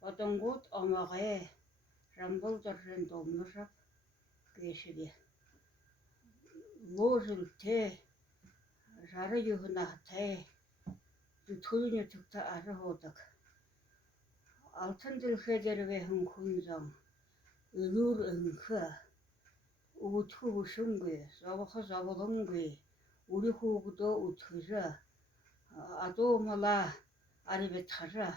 어떤 곳 어머가에 람볼더른 domnusap 계시게 무엇을 대 라르 유흐나 대 유토르니 tukta 아르호닥 altındır hederve hın kunzam ölür önkü utu şungü sabahı sabahıngü 우리 후구도 우투르 아도마라 아리베 타르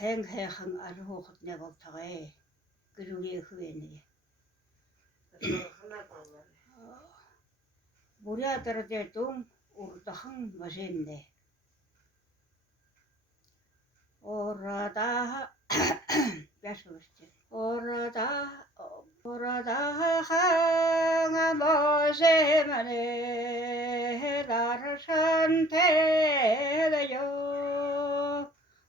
행해항 아르호խ 내발타가에 그루리 후에니 무리아 따라대동 우르다항 마셈네 오라다 야소스티 오라다 항아 마셈네 나를 산테다요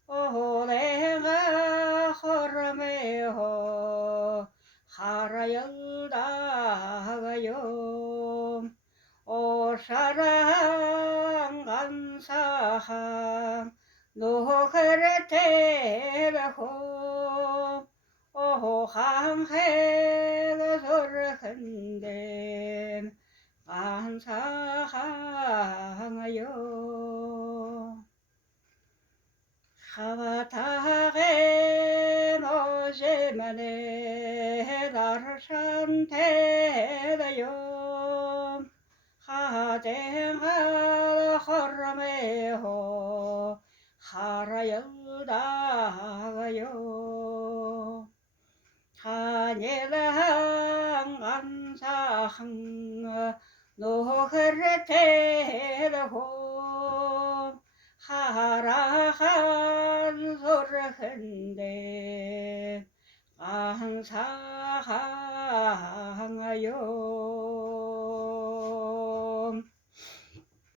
오레가 허르메호 하라열다가요 오사랑 감사함 노흐르테라호 오항해가 소르흔댐 감사하여 하와타게 모세마네 나르산테다요 하댕하 허르메호 하라열다가요 하네랑 감사항 노흐르테라호 하라한 소르흔데 감사하여